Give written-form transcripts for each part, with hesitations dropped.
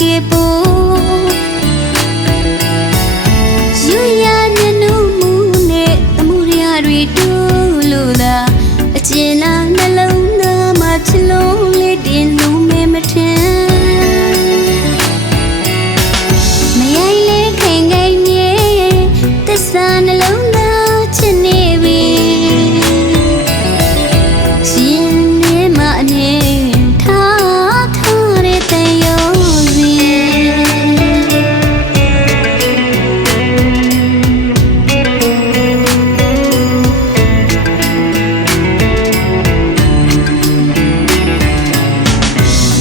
ကယ်ပေါ်ယူရမျက်နှာမူနဲ့အမှုရတွေတူလို့သာအကျဉ်းလားနှလုံးသားမှာချလုံးလေးတင်လို့မဲမထင်မရိုင်းလေးခင်ခိုင်မြေသစ္စာနှလုံးသားချစ်နေပြီရှင်နေမအနေထားတဲ့တန်ရုံစီ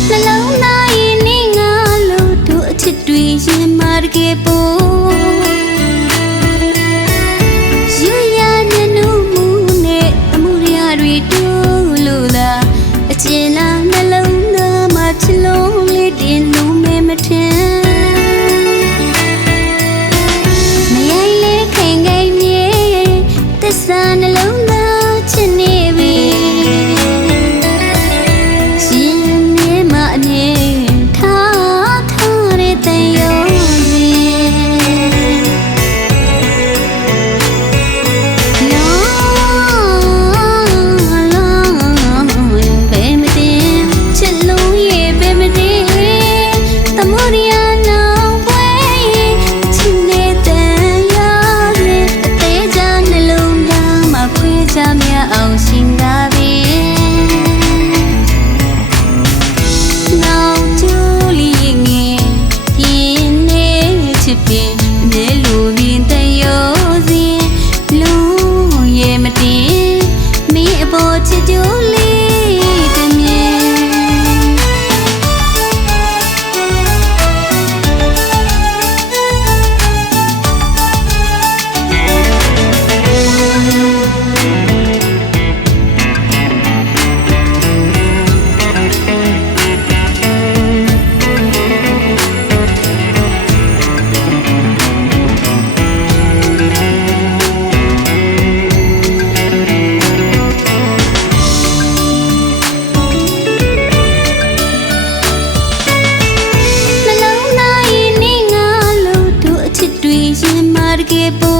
နှလုံးသားရင်နေငါလို့တို့အချစ်တွေရင်မာတကယ်ပေါ်ယူရမျက်နှာမူနဲ့အမှုရတွေတူလို့သာအကျဉ်းလားနှလုံးသားမှာချလုံးလေးတင်လို့မဲမထင်မရိုင်းလေးခင်ခိုင်မြေသစ္စာနှလုံးသားချစ်နေပြီရှင်နေမအနေထားတဲ့တန်ရုံစီအောင်ရှင်သာပြီနောက်ကျူလီငယ်ပြင်းနေချစ်ပင်နေလူမြင်တယောစီလုံးရဲ့မတင်မင်းအပေါ်ချစ်ကြလေးတမြဲရင်မာတကယ်ပေါ်